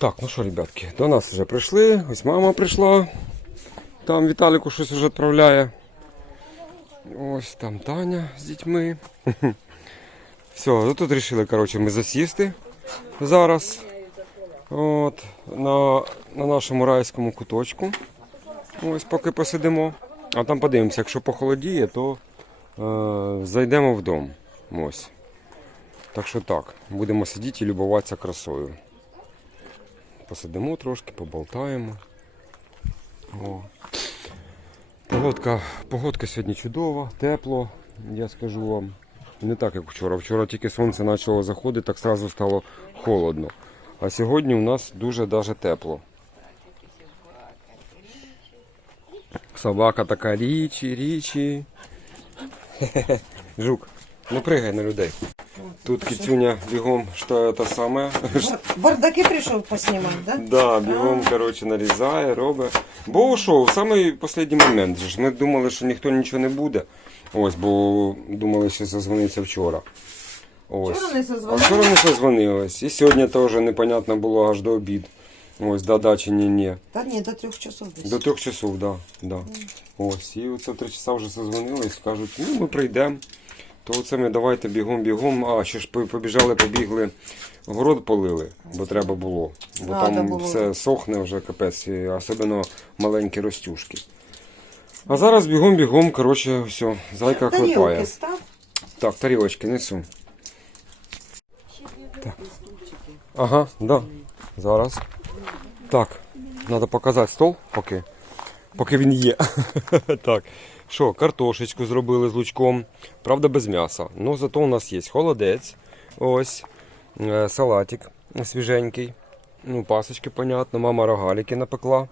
Так, ну що, ребятки, до нас вже прийшли. Ось мама прийшла. Там Віталіку щось вже відправляє. Ось там Таня з дітьми. Все, ну тут вирішили, коротше, ми засісти зараз. От, на, на нашому райському куточку. Ось поки посидимо. А там подивимося, якщо похолодіє, то е, зайдемо в дом. Ось. Так що так, будемо сидіти і любуватися красою. Посидимо трошки, поболтаємо. О. Погодка, погодка сьогодні чудова, тепло, я скажу вам. Не так, як вчора. Вчора тільки сонце почало заходити, так одразу стало холодно. А сьогодні у нас дуже даже тепло. Собака така річі, річі. Жук, ну пригай на людей. Тут кицюня бігом, що це саме. Бардаки прийшов поснімати, да? Да, бігом, коротше, нарізає, робить. Бо що, в самий останній момент же ж. Ми думали, що ніхто нічого не буде. Ось, бо думали, що зазвониться вчора. Ось. Вчора не А зазвонили. вчора не созвонилось. І сьогодні теж непонятно було аж до обід. Ось, да-да чи ні-ні. Та ні, до трьох часов десь. До трьох часов, да, да. Ось. І оце три часа вже созвонились, кажуть, ну ми прийдемо. То оце ми давайте бігом-бігом. А, ще ж по- побіжали, побігли, город полили, бо треба було. Бо Надо там було. все сохне вже капець, особливо маленькі ростюшки. А зараз бігом-бігом, коротше, все, зайка. Тарілки став. Так, тарілочки несу. Так. Ага, да. Зараз. Так, треба показати стол, поки. Поки він є. так. Що, картошечку зробили з лучком. Правда, без м'яса. Ну, зато у нас є холодець. Ось. е, Салатик свіженький. Ну, пасочки, понятно. Мама рогалики напекла.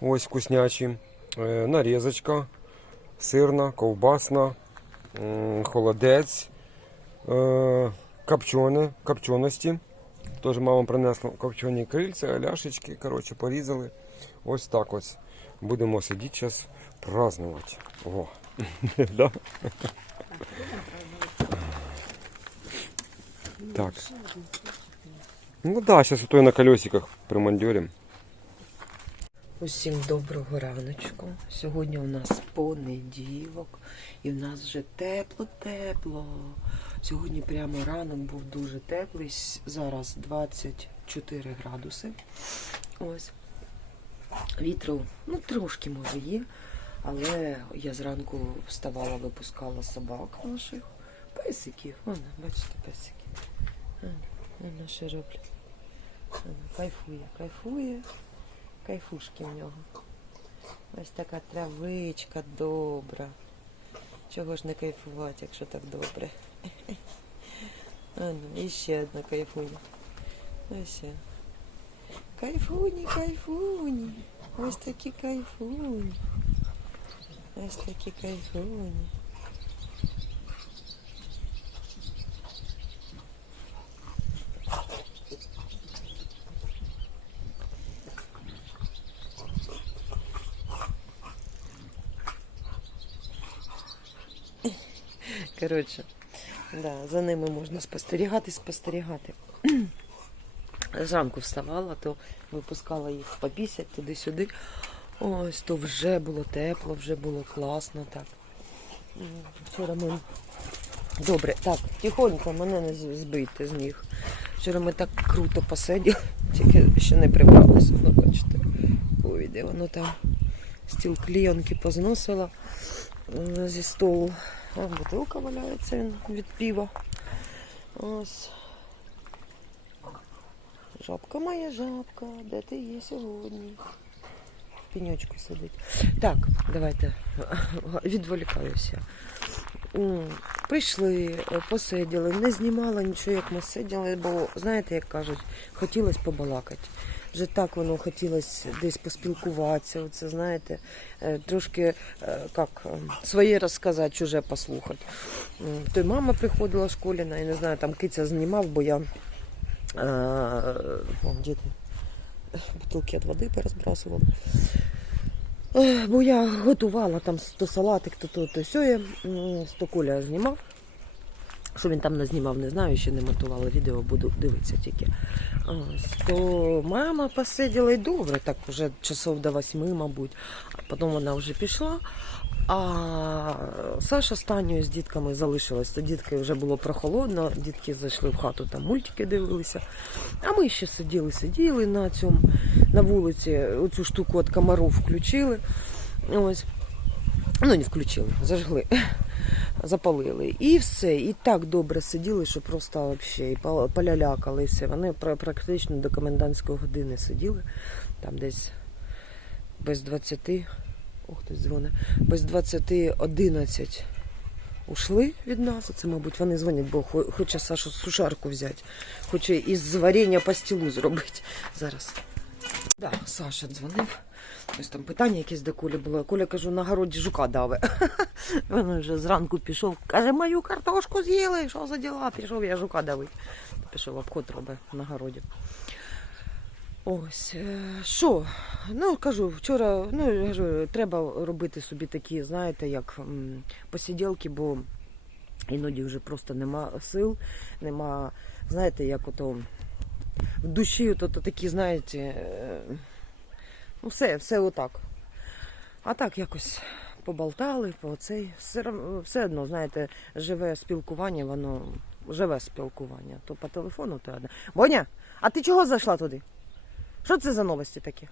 Ось вкуснячі. Е, Нарізочка. Сирна, ковбасна. Холодець. Е, Копчене, копченості. Теж мама принесла копчені крильця, ляшечки, коротше, порізали. Ось так ось. Будемо сидіти зараз празднувати. О. Да? Так. Ну да, зараз ото на колесиках примандюрим. Усім доброго раночку. Сьогодні у нас понеділок і в нас вже тепло-тепло. Сьогодні прямо ранок був дуже теплий. Зараз 24 градуси. Ось. Вітру, ну трошки може є, але я зранку вставала, випускала собак наших. Песиків. Вон, бачите, песики. Вон, вон що роблять. Кайфує, кайфує. Кайфушки в нього. Ось така травичка добра. Чого ж не кайфувати, якщо так добре? А ну, і ще одна кайфуня. Ось. Кайфуні, кайфуні. Ось такі кайфуні. Ось такі кайфуні. Коротше, да, за ними можна спостерігати, спостерігати. Зранку вставала, то випускала їх попісять туди-сюди. Ось, то вже було тепло, вже було класно так. Вчора ми. Добре, так, тихонько мене не збийте з ніг. Вчора ми так круто посиділи, тільки ще не прибралися. Ну, бачите. Ой, де воно там. Стіл клієнки позносила зі столу. А бутилка валяється він від пива. Ось. Жабка моя жабка, де ти є сьогодні? В Пеньочку сидить. Так, давайте відволікаюся. Прийшли, е, посиділи, не знімала нічого, як ми сиділи, бо знаєте, як кажуть, хотілося побалакати. Вже так воно хотілося десь поспілкуватися. Оце знаєте, е, трошки е, як е, своє розказати, чуже послухати. То й мама приходила школіна, я не знаю, там киця знімав, бо я ти? Бутилки від води порозбрасувала. Е, Бо я готувала там то салатик, то то, то М, то Коля знімав. Що він там назнімав, не знаю, ще не монтувала відео, буду дивитися тільки. Ось, то мама посиділа і добре, так уже часов до восьми, мабуть. А потім вона вже пішла. А Саша Танею з дітками залишилась. То дітки вже було прохолодно, дітки зайшли в хату, там мультики дивилися. А ми ще сиділи, сиділи на цьому на вулиці. Оцю штуку від комарів включили. Ось. Ну, не включили, зажгли, запалили. І все. І так добре сиділи, що просто взагалі полялякали і все. Вони практично до комендантської години сиділи. Там десь без 20, ох, хтось дзвонить, без 20 11 ушли від нас. Це, мабуть, вони дзвонять, бо хо- хоче Сашу сушарку взяти. Хоче із варення пастилу зробити зараз. Да, Саша дзвонив. Ось там питання якесь до Колі було. Коля кажу, на городі жука даве. Він вже зранку пішов. Каже, мою картошку з'їли. Що за діла? Пішов я жука давить. Пішов обход робить на городі. Ось, е, що? Ну, кажу, вчора, ну, кажу, треба робити собі такі, знаєте, як посиділки, бо іноді вже просто нема сил, нема, знаєте, як ото в душі, то, такі, знаєте, е, все, все отак. А так якось поболтали, по цей. Все, все одно, знаєте, живе спілкування, воно живе спілкування. То по телефону, то одне. Боня, а ти чого зайшла туди? Що це за новості такі?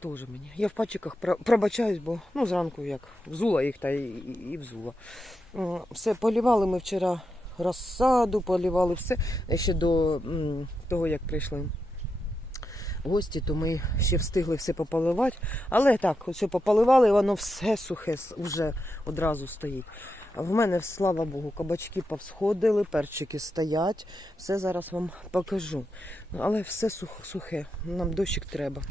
Тоже мені. Я в пачках про- пробачаюсь, бо ну, зранку як взула їх та і, і, і взула. Все, полівали ми вчора розсаду, полівали все. Ще до того, як прийшли гості, то ми ще встигли все пополивати. Але так, ось пополивали, і воно все сухе вже одразу стоїть. В мене, слава Богу, кабачки повсходили, перчики стоять. Все зараз вам покажу. Але все сухе. Нам дощик треба.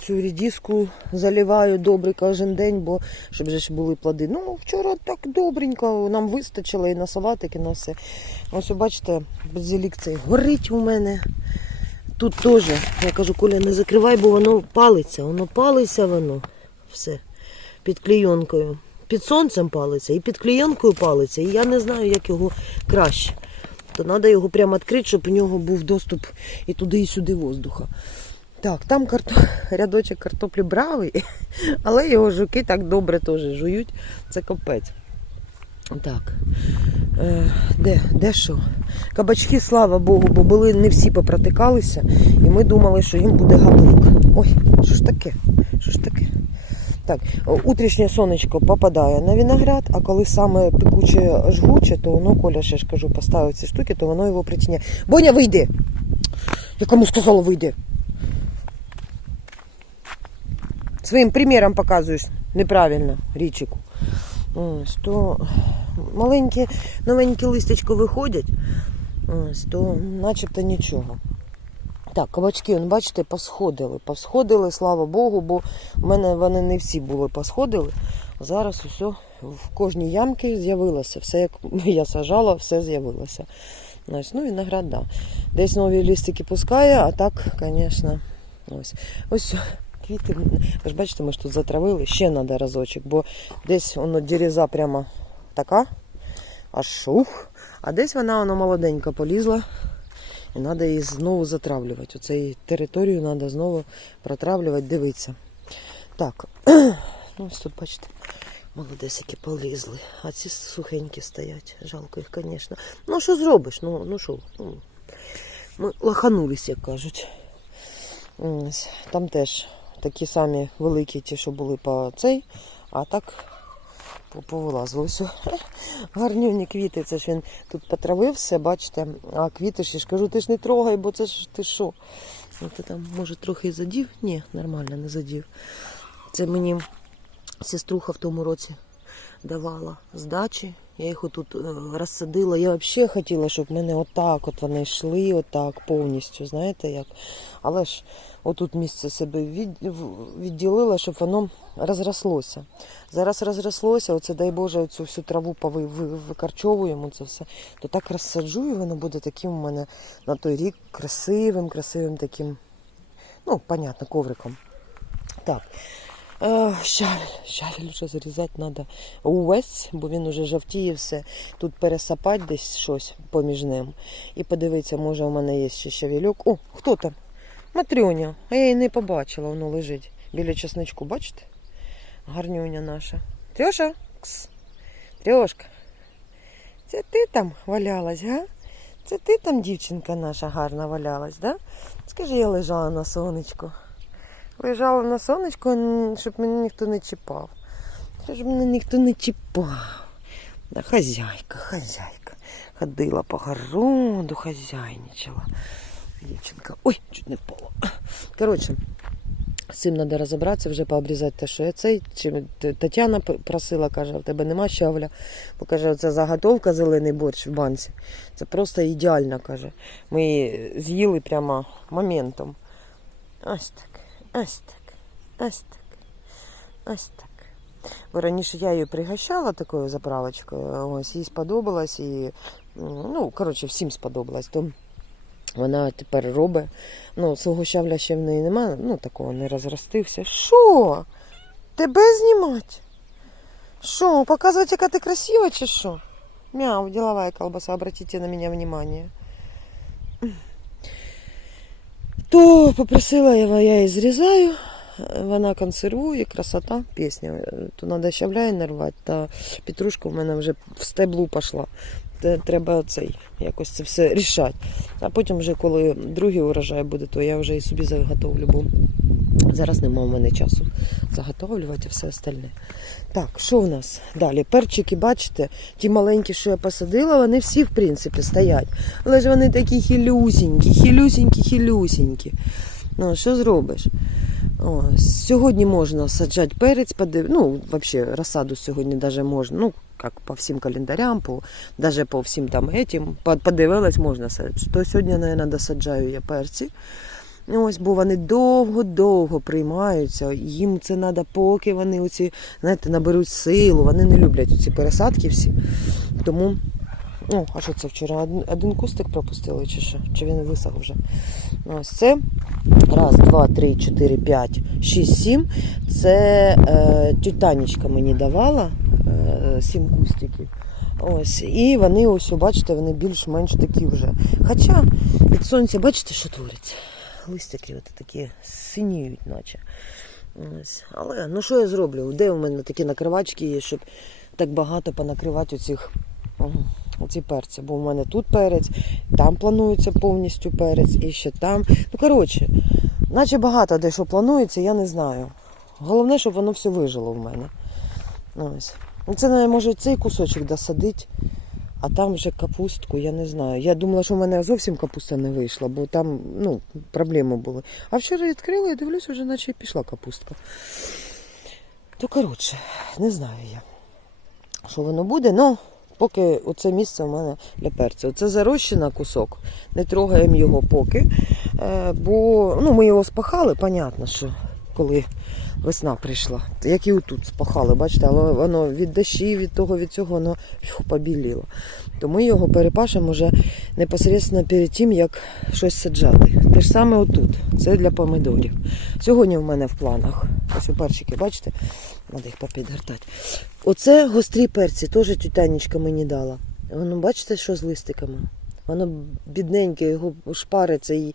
Цю рідіску заливаю добре кожен день, бо щоб же ж були плоди. Ну, вчора так добренько, нам вистачило і на салатик, і на все. Ось, бачите, базилік цей горить у мене. Тут теж, я кажу, Коля, не закривай, бо воно палиться. Воно палиться, воно все під клейонкою. Під сонцем палиться і під клейонкою палиться. І я не знаю, як його краще. То треба його прямо відкрити, щоб у нього був доступ і туди, і сюди воздуха. Так, там карто... рядочок картоплі бравий, але його жуки так добре теж жують. Це капець. Так. Е, де, де що? Кабачки, слава Богу, бо були не всі попротикалися, і ми думали, що їм буде гаплик. Ой, що ж таке? Що ж таке? Так, утрішнє сонечко попадає на виноград, а коли саме пекуче жгуче, то воно, Коля ще ж кажу, поставив ці штуки, то воно його причиняє. Боня, вийди! Я кому сказала, вийди. Своїм приміром показуєш неправильно річику. Ось, то маленькі, новенькі листячко виходять, ось, то начебто нічого. Так, кабачки, он, бачите, посходили. Посходили, слава Богу, бо в мене вони не всі були посходили. Зараз усе в кожній ямці з'явилося. Все, як я сажала, все з'явилося. Ось, ну, виноград, да. Десь нові листики пускає, а так, звісно, ось. Ось квіти. Ви ж бачите, ми ж тут затравили, ще треба разочок, бо десь воно дереза прямо така, аж ух, а десь вона воно молоденька полізла. І треба її знову затравлювати. Оце її територію треба знову протравлювати, дивитися. Так, ну ось тут, бачите, молодесики полізли. А ці сухенькі стоять. Жалко їх, звісно. Ну, що зробиш? Ну, ну що? Ну, ми лоханулись, як кажуть. Ось, Там теж такі самі великі, ті, що були по цей, а так по- повилазило все. Гарнюні квіти, це ж він тут потравив все, бачите, а квіти ж я ж кажу, ти ж не трогай, бо це ж ти що? Ну, ти там, може, трохи задів? Ні, нормально, не задів. Це мені сеструха в тому році давала здачі. Я їх отут е, розсадила. Я взагалі хотіла, щоб в мене отак от вони йшли, отак повністю, знаєте як. Але ж отут місце себе від, відділила, щоб воно розрослося. Зараз розрослося, оце дай Боже, цю всю траву пови, викарчовуємо це все, то так розсаджу, і воно буде таким у мене на той рік красивим, красивим таким, ну, понятно, ковриком. Так. Щавель, щавель вже зарізати треба увесь, бо він уже жовтіє все. Тут пересапати десь щось поміж ним. І подивитися, може у мене є ще щавельок. О, хто там? Матрюня. А я її не побачила, воно лежить біля чесничку, бачите? Гарнюня наша. Трьоша? Кс. Трьошка. Це ти там валялась, га? Це ти там, дівчинка наша гарна валялась, да? Скажи, я лежала на сонечку. Лежала на сонечку, щоб мене ніхто не чіпав. Щоб мене ніхто не чіпав. Да, хазяйка, хазяйка. Ходила по городу, хазяйничала. Дівчинка. Ой, чуть не впала. Коротше, з цим треба розібратися, вже пообрізати те, що я цей. Чи Тетяна просила, каже, в тебе нема щавля. Бо каже, оця заготовка зелений борщ в банці. Це просто ідеально, каже. Ми її з'їли прямо моментом. Ось так, ось так, ось так, ось так. Бо раніше я її пригощала такою заправочкою, ось їй сподобалось і, ну, коротше, всім сподобалось. То вона тепер робить. Ну, свого щавля ще в неї немає, ну такого не розростився. Що? Тебе знімати? Що, показувати, яка ти красива, чи що? Мяу, ділова колбаса, обратите на мене внимание. То попросила його, я її зрізаю, вона консервує, красота, пісня. То треба щавля нарвати, та петрушка в мене вже в стеблу пішла. Те- Треба цей, якось це все рішати. А потім, вже, коли другий урожай буде, то я вже і собі заготовлю, бо зараз немає в мене часу заготовлювати все остальне. Так, що в нас далі? Перчики, бачите, ті маленькі, що я посадила, вони всі, в принципі, стоять. Але ж вони такі хілюсінькі, хілюсінькі, хілюсінькі. Ну, що зробиш? О, сьогодні можна саджати перець, подив... ну, взагалі, розсаду сьогодні даже можна, ну, як по всім календарям, по, даже по всім там этим, подивилась, можна саджати. То сьогодні, мабуть, досаджаю я перці. Ось, бо вони довго-довго приймаються. Їм це треба, поки вони оці, знаєте, наберуть силу. Вони не люблять ці пересадки всі. Тому. О, а що це вчора? Один, один кустик пропустили, чи що? Чи він висох вже? Ось це. Раз, два, три, чотири, п'ять, шість, сім. Це е, тютанічка мені давала е, сім кустиків. Ось, і вони ось, бачите, вони більш-менш такі вже. Хоча від сонця, бачите, що твориться? Листики от такі синіють, наче. Ось. Але ну що я зроблю? Де у мене такі накривачки є, щоб так багато понакривати оцих, м, оці перці? Бо у мене тут перець, там планується повністю перець, і ще там. Ну, коротше, наче багато де що планується, я не знаю. Головне, щоб воно все вижило в мене. Ось. Ну, Це, може, цей кусочок досадить, а там вже капустку, я не знаю. Я думала, що в мене зовсім капуста не вийшла, бо там ну, проблеми були. А вчора відкрила і дивлюсь, вже наче і пішла капустка. То коротше, не знаю я, що воно буде, ну. Поки оце місце в мене для перцю. Оце зарощена кусок, не трогаємо його поки. Е, бо ну, ми його спахали, понятно, що коли весна прийшла. Як і отут спахали, бачите, але воно від дощів, від того, від цього воно фу, побіліло. То ми його перепашемо вже непосередньо перед тим, як щось саджати. Те ж саме отут. Це для помидорів. Сьогодні в мене в планах. Ось у перчики, бачите? Треба їх попідгортати. Оце гострі перці, теж тютянечка мені дала. Воно, бачите, що з листиками? Воно бідненьке, його шпариться і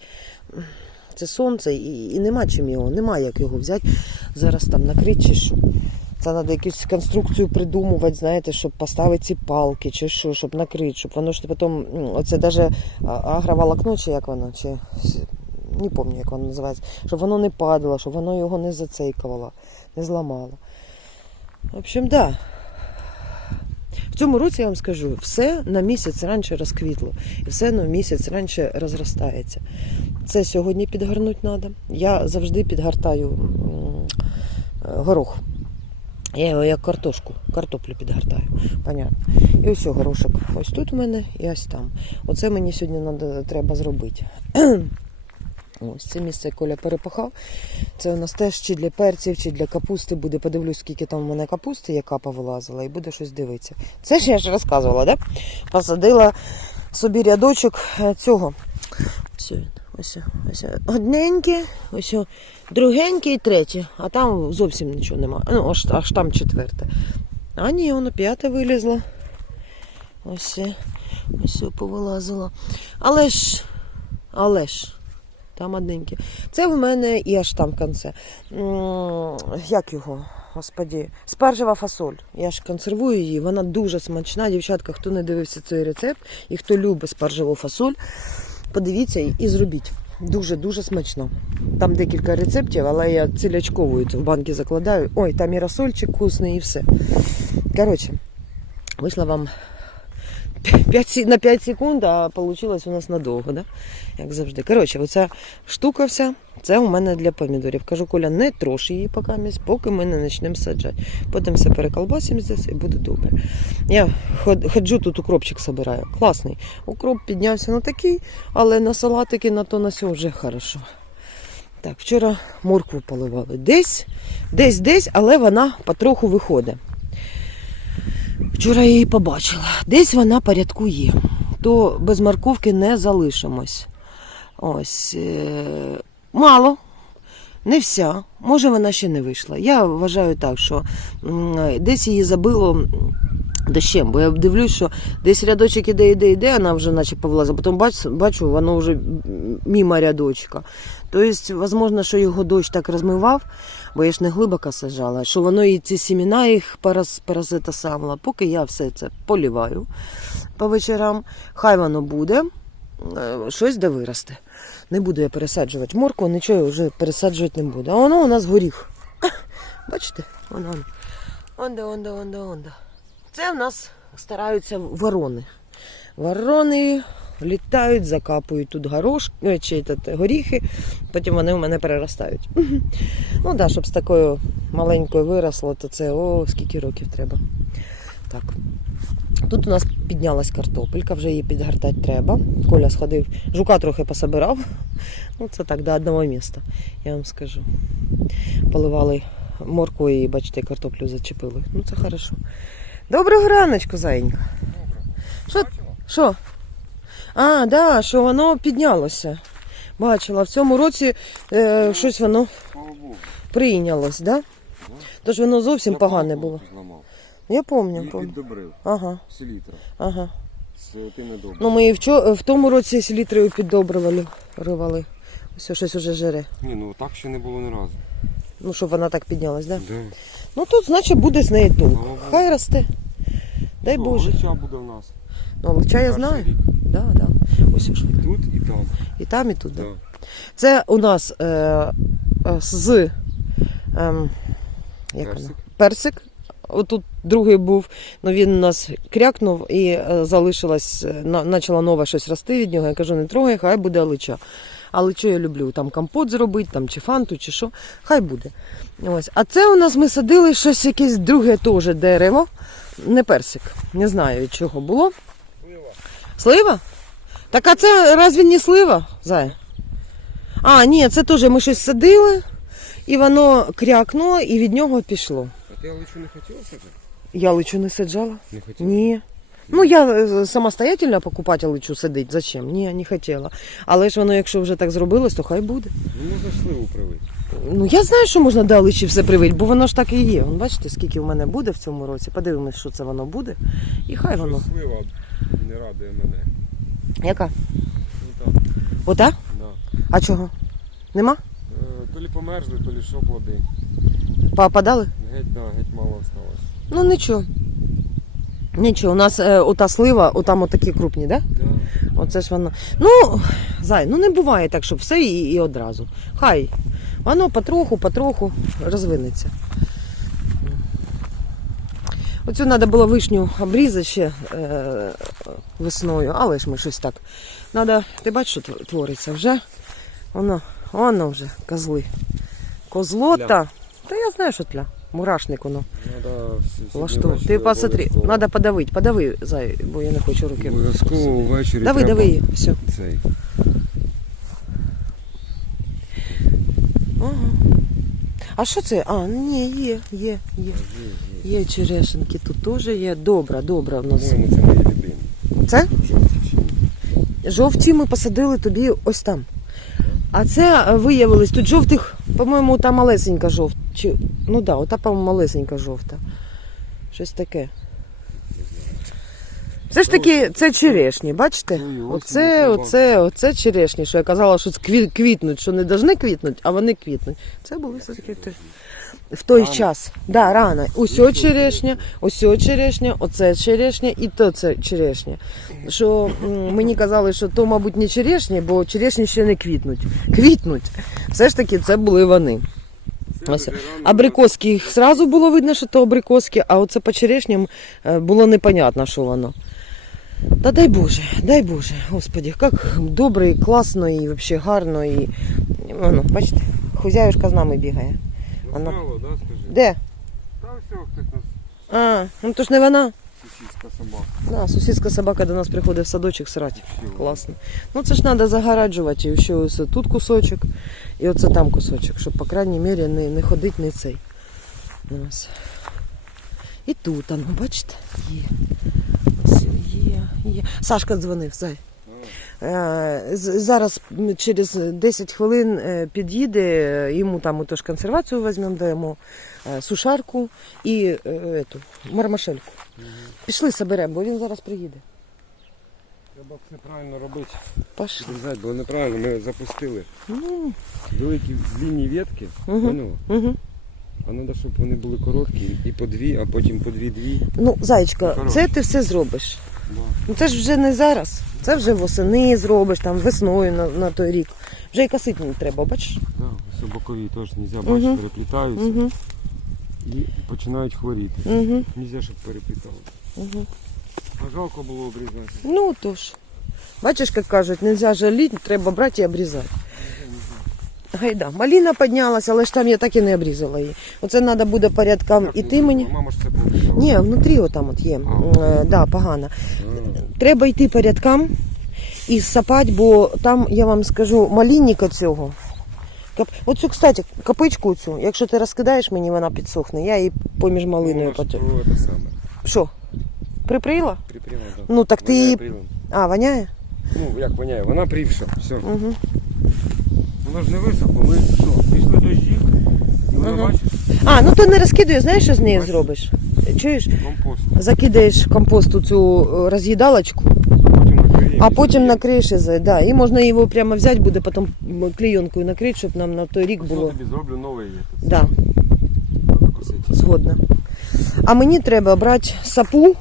це сонце, і, і нема чим його, нема як його взяти. Зараз там накрити чи що. Це треба якусь конструкцію придумувати, знаєте, щоб поставити ці палки чи що, щоб накрити, щоб воно ж потім, оце навіть агроволокно, чи як воно, чи не пам'ятаю, як воно називається, щоб воно не падало, щоб воно його не зацейкувало, не зламало. В общем. Да. Цьому році я вам скажу, все на місяць раніше розквітло, і все на місяць раніше розростається. Це сьогодні підгорнути треба. Я завжди підгортаю е, горох. Я його як картошку, картоплю підгортаю. Понятно. І ось горошок. Ось тут у мене і ось там. Оце мені сьогодні треба зробити. Ось це місце Коля перепахав. Це у нас теж чи для перців, чи для капусти буде. Подивлюсь, скільки там у мене капусти, яка повилазила, і буде щось дивитися. Це ж я ж розказувала, да? Посадила собі рядочок е, цього. Все він. Ось, ось одненьке, ось другеньке і третє, а там зовсім нічого немає. Ну, аж, аж там четверте. А ні, воно п'яте вилізло. Ось, ось повилазило. Але ж, але ж, там одненьке. Це в мене і аж там в кінці. Як його? Господі, спаржева фасоль. Я ж консервую її, вона дуже смачна. Дівчатка, хто не дивився цей рецепт і хто любить спаржеву фасоль, подивіться і- і зробіть. Дуже-дуже смачно. Там декілька рецептів, але я цілячковую в банки закладаю. Ой, там і розсольчик вкусний і все. Коротше, вийшла вам 5, на 5 секунд, а вийшло у нас надовго, да? як завжди. Коротше, оця штука вся, це у мене для помідорів. Кажу, Коля, не трош її поки, поки ми не почнемо саджати. Потім все переколбасимо здесь і буде добре. Я ходжу тут укропчик собираю. Класний. Укроп піднявся на такий, але на салатики на то на сьо вже хорошо. Так, вчора моркву поливали. Десь, десь, десь, але вона потроху виходить. Вчора я її побачила. Десь вона порядку є. То без морковки не залишимось. Ось. Е- мало. Не вся. Може, вона ще не вийшла. Я вважаю так, що десь її забило дощем, бо я дивлюсь, що десь рядочок іде, іде, іде, вона вже наче повлазила. Потім бачу, бачу, воно вже м, мимо рядочка. Тобто, можливо, що його дощ так розмивав, бо я ж не глибоко сажала, що воно і ці сіміна їх параз, паразита самла. Поки я все це поліваю по вечорам, хай воно буде, е, щось де виросте. Не буду я пересаджувати морку, нічого я вже пересаджувати не буду. А воно у нас горіх. Бачите? Воно. воно. Онде, онде, онде, онде. Це в нас стараються ворони. Ворони літають, закапують тут горош, е, чи те, горіхи, потім вони у мене переростають. Ну так, да, щоб з такою маленькою виросло, то це о, скільки років треба. Так. Тут у нас піднялась картопелька, вже її підгортати треба. Коля сходив, жука трохи пособирав. Ну, це так, до одного міста, я вам скажу. Поливали морквою і, бачите, картоплю зачепили. Ну, це хорошо. Доброго раночку, зайенька. Що? Що? А, да, що воно піднялося. Бачила, в цьому році е, щось воно прийнялось, да? Тож воно зовсім Я погане було. Зламав. Я пам'ятаю, піддобрив. Ага, Селітра. ага. З тими добре. Ну, ми і вчо- в тому році селітрою піддобрювали, ривали. Ось щось уже жере. Ні, ну так ще не було ні разу. Ну, щоб вона так піднялась, да? Да. Ну тут, значить, буде з неї толк. Слава Богу. Хай росте. Дай Ну, Боже. Лича буде в нас. Ну, лича я Перший знаю. рік. Да, да. Ось. І тут, і там. І там, і тут, да. Да. Це у нас е, е, з ем, як Персик. Персик. Отут другий був, ну він у нас крякнув і е, залишилась, е, почала нове щось рости від нього. Я кажу, не трогай, хай буде лича. А личо я люблю там компот зробити, там чи фанту, чи що. Хай буде. Ось. А це у нас ми садили щось якесь друге теж дерево. Не персик. Не знаю від чого було. Слива? Так а це разве не слива, Зая? А, ні, це теж ми щось садили, і воно крякнуло, і від нього пішло. А ти личу не хотіла саджати? Я личу не саджала? Не хотіла. Ні. Ну, я е, самостоятельно покупати личу садити. Зачем? Ні, не хотіла. Але ж воно, якщо вже так зробилось, то хай буде. Ну можна сливу привити. Ну, я знаю, що можна до личі все привити, бо воно ж так і є. Вон, бачите, скільки в мене буде в цьому році. Подивимось, що це воно буде. І хай воно. Слива не радує мене. Яка? Ну так, Ота? да. А чого? Нема? Е, То лі померзли, то лі що плоди. Попадали? Геть, да, геть мало осталось. Ну нічого. Нічого, у нас е, ота слива, отам отакі крупні, да? Да. Оце ж воно. Ну, зай, ну не буває так, щоб все і, і одразу. Хай. Воно потроху, потроху розвинеться. Оцю треба було вишню обрізати ще е, весною, але ж ми щось так. Надо, ти бачиш, що твориться вже? Воно, воно вже, козли. Козлота. Та я знаю, що тля. Мурашник воно. Всі Ти посмотри, треба подавити, подави, зай, бо я не хочу руки. Обов'язково ввечері Дави, треба дави, все. цей. Ага. А що це? А, ні, є, є, є. Є черешенки, тут теж є. Добра, добра в нас. По-моєму, це мої любимі. Це? Жовті? Жовті ми посадили тобі ось там. А це е, виявилось, тут жовтих, по-моєму, та малесенька жовта. Чи, ну так, да, ота, по-моєму, малесенька жовта. Щось таке. Все ж таки, це черешні, бачите? Оце, оце, оце черешні, що я казала, що кві- квітнуть, що не повинні квітнути, а вони квітнуть. Це були все-таки те- в той Рано. час. Да, рано. Усьо черешня, усьо черешня, оце черешня і то це черешня. Що м, мені казали, що то, мабуть, не черешні, бо черешні ще не квітнуть. Квітнуть. Все ж таки, це були вони. Ось. Абрикоски їх зразу було видно, що то абрикоски, а оце по черешням е, було непонятно, що воно. Та дай Боже, дай Боже, Господи, як добре, і класно, і взагалі гарно. І... Воно, бачите, хузяюшка з нами бігає. вона- Насрало, да, скажи? Де? Та все, хтось нас А, ну то ж не вона. сусідська собака. Да, сусідська собака до нас приходить в садочок срати. Класно. Ну це ж треба загораджувати. І ще ось тут кусочок, і оце там кусочок, щоб, по крайній мірі, не, не ходить не цей. Ось. І тут, ну, бачите, є. Є, є. Сашка дзвонив, зай. Е, Зараз через 10 хвилин е, під'їде, е, йому там ми консервацію візьмемо, даємо сушарку і ету, мармашельку. Пішли соберемо, бо він зараз приїде. Треба все правильно робити. Пошли. Підрізати, бо неправильно ми запустили. Ну, Великі длинні ветки, угу. А треба, щоб вони були короткі і по дві, а потім по дві-дві. ну зайчка, це ти все зробиш. Да. Ну це ж вже не зараз. Це вже восени зробиш, там весною на, на той рік. Вже і косити не треба, бачиш? Да, ось бокові теж не можна, бачиш, переплітаються Угу, і починають хворіти. угу, Не можна, щоб переплітали. угу. А жалко було обрізати. Ну тож. Бачиш, як кажуть, не можна жаліти, треба брати і обрізати. Гайда, маліна піднялася, але ж там я так і не обрізала її. Оце треба буде порядком іти мені. Мама ж це пообрізала. Ні, внутрі отам от є. Е, да, погано. Треба йти порядкам і сапати, бо там, я вам скажу, малінника цього. Кап... Оцю, кстати, капичку цю, якщо ти розкидаєш мені, вона підсохне. Я її поміж малиною потім. Що? Приприла? Припряла, да. Ну так ти Воняє її. А, воняє? Ну, як воняє, вона прівша. Все. Угу. Воно ж не висохло, ми що, пішли дощі, і вона Ага. бачиш, А, ну то не розкидує, знаєш, що з нею Бачиш? зробиш? Чуєш? компост. Закидаєш в компосту цю е, роз'їдалочку, А потім накриємо. а потім накриєш і за- да, і можна його прямо взяти, буде потім м, клейонкою накрити, щоб нам на той рік було. тобі зроблю новий є. Да. Треба косити. Згодна. А мені треба брати сапу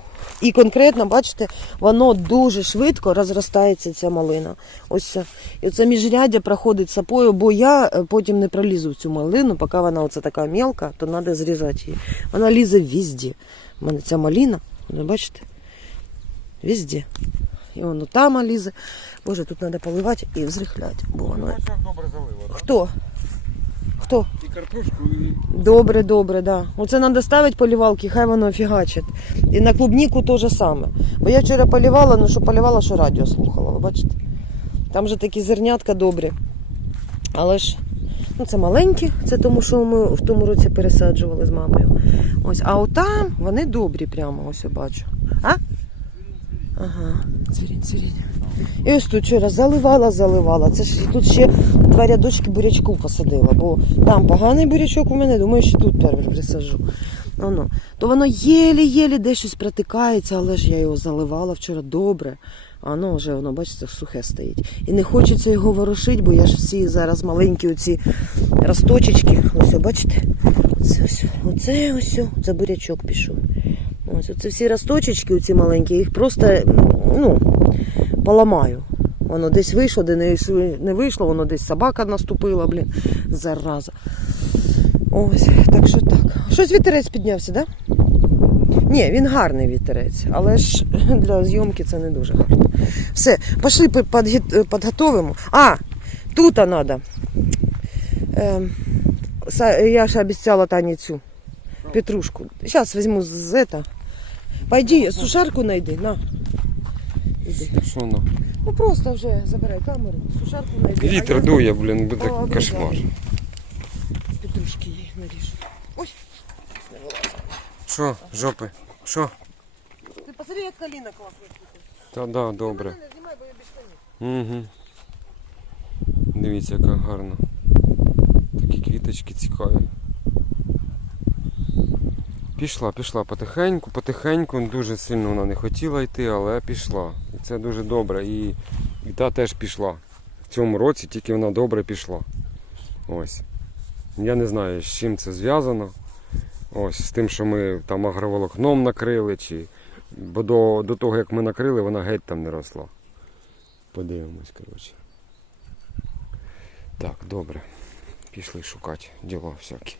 і конкретно, бачите, воно дуже швидко розростається ця малина. Ось це. І це міжряддя проходить сапою, бо я е, потім не пролізу в цю малину, поки вона оце така мелка, то треба зрізати її. Вона лізе везде. У мене ця малина, ви бачите? Везде. І воно там лізе. Боже, тут треба поливати і взрихляти, бо воно. Добре. Хто? Хто? І картошку, і... Добре, добре, да. Оце треба ставити полівалки, хай воно фігачить. І на клубніку те же саме. Бо я вчора полівала, ну що полівала, що радіо слухала, ви бачите? Там же такі зернятка добрі. Але ж ну, це маленькі, це тому, що ми в тому році пересаджували з мамою. Ось, а отам вони добрі прямо, ось я бачу. А? Ага, цвірінь, цвірінь. І ось тут вчора заливала, заливала. Це ж тут ще два рядочки бурячку посадила, бо там поганий бурячок у мене, думаю, що тут перший присаджу. Воно. То воно єлі-єлі де щось протикається, але ж я його заливала вчора добре. А воно вже воно, бачите, сухе стоїть. І не хочеться його ворошити, бо я ж всі зараз маленькі оці росточечки. Ось, бачите? Оце ось, оце ось, це бурячок пішов. Ось оце всі росточечки, оці маленькі, їх просто ну, поламаю. Воно десь вийшло, де не вийшло- воно десь собака наступила, блін, зараза. Ось, так що так. Щось вітерець піднявся, так? Да? Ні, він гарний вітерець, але ж для зйомки це не дуже гарно. Все, пішли підготовимо. А, тут треба. Ем, са- я ж обіцяла Тані цю петрушку. Зараз візьму з это. Пойди, сушарку знайди, на. Іди. Що воно? Ну просто вже забирай камеру, сушарку знайди. Вітер а я дує, блін, буде О, кошмар. Петрушки їй наріжу. Ой, Що, жопи? Що? ти посмотри, як коліна класно. Та да, добре. Не знімай, бо я без штанів. Угу. Дивіться, яка гарна. Такі квіточки цікаві. Пішла, пішла потихеньку, потихеньку. Дуже сильно вона не хотіла йти, але пішла. І це дуже добре. І, і та теж пішла. В цьому році тільки вона добре пішла. Ось. Я не знаю, з чим це зв'язано. Ось, з тим, що ми там агроволокном накрили, чи. Бо до, до того, як ми накрили, вона геть там не росла. Подивимось, коротше. Так, добре. Пішли шукати діла всякі.